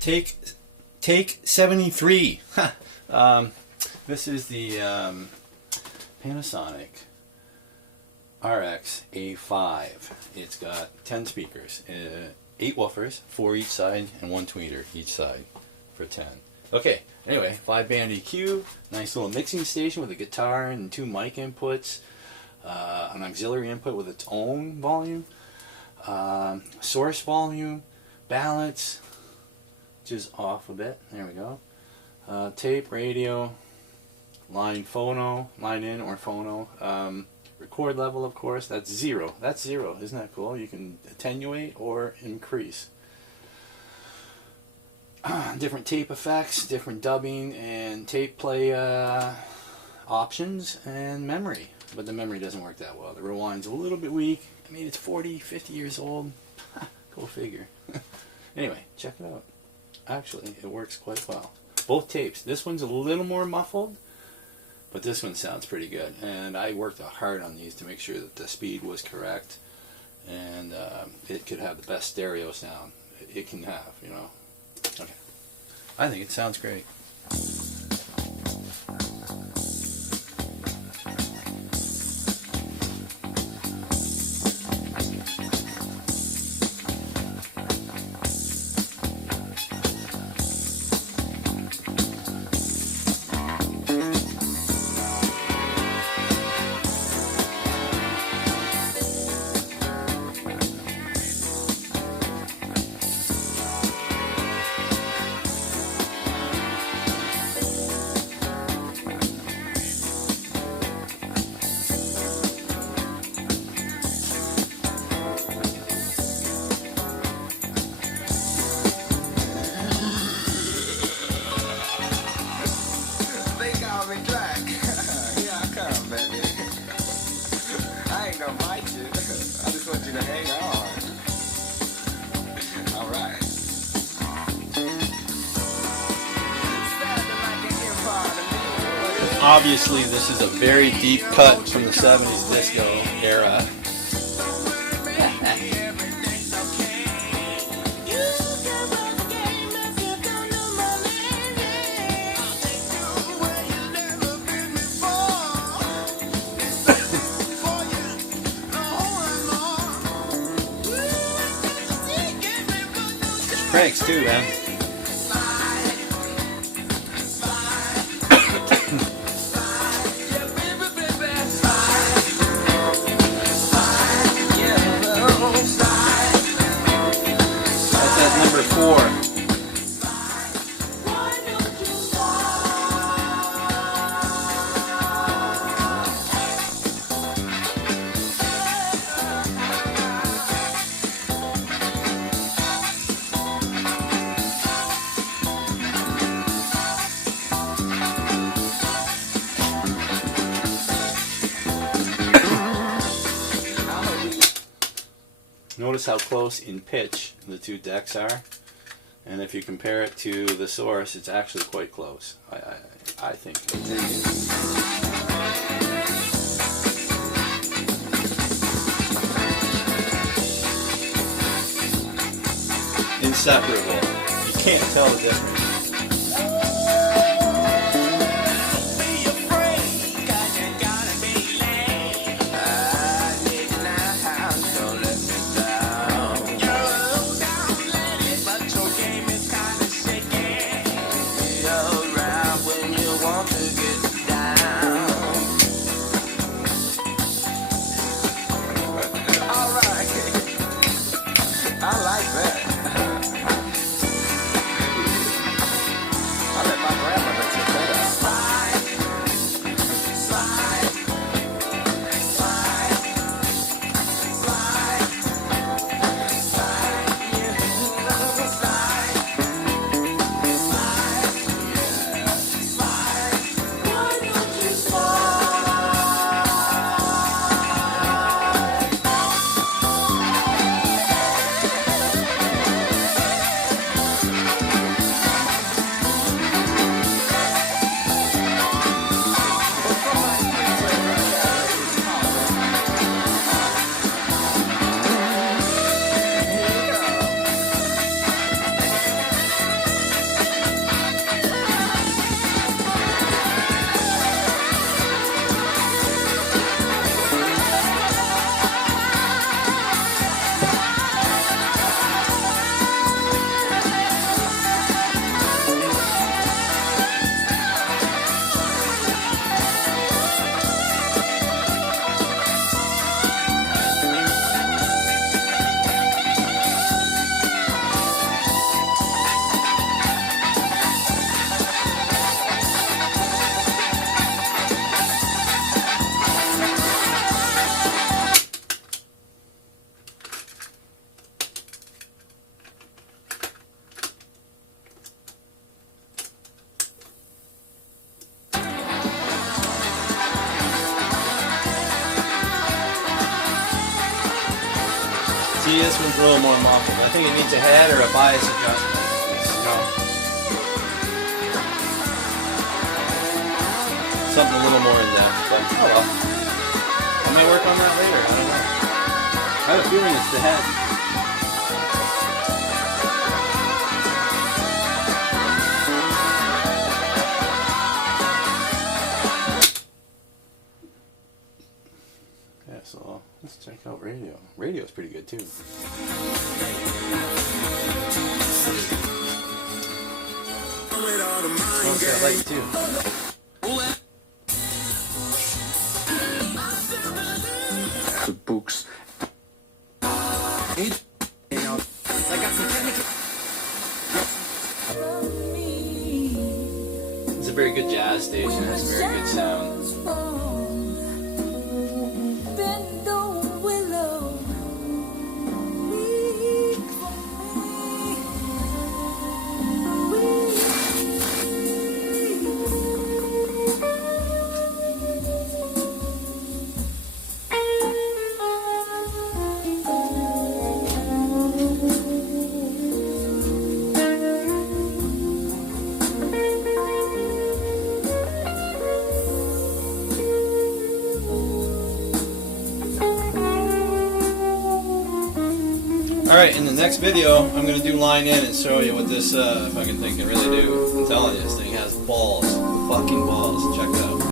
Take 73. This is the Panasonic RX-A5. It's got 10 speakers, 8 woofers, 4 each side, and 1 tweeter each side for 10. Okay, anyway, 5-band EQ, nice little mixing station with a guitar and 2 mic inputs, an auxiliary input with its own volume, source volume, balance, which is off a bit, there we go, tape, radio, line phono, line in or phono, record level, of course, that's 0. That's 0, isn't that cool? You can attenuate or increase. Different tape effects, different dubbing and tape play options, and memory. But the memory doesn't work that well. The rewind's a little bit weak. I mean, it's 40, 50 years old. Go figure. Anyway, check it out. Actually, it works quite well. Both tapes. This one's a little more muffled, but this one sounds pretty good. And I worked hard on these to make sure that the speed was correct and it could have the best stereo sound it can have, you know. Okay. I think it sounds great. Obviously, this is a very deep cut from the 70s disco era. Cranks too, man. Number 4. Notice how close in pitch the 2 decks are, and if you compare it to the source, it's actually quite close. I think. Inseparable. You can't tell the difference. this one's a little more muffled. I think it needs a head or a bias adjustment. You know, something a little more in depth. But oh well. I might work on that later. I don't know. I have a feeling it's the head. Yeah, so let's check out radio. Radio's pretty good too. Oh, it's got light too. The books. It's a very good jazz station. It has a very good sound. Alright, in the next video, I'm going to do line in and show you what this fucking thing can really do. I'm telling you, this thing has balls. Fucking balls. Check it out.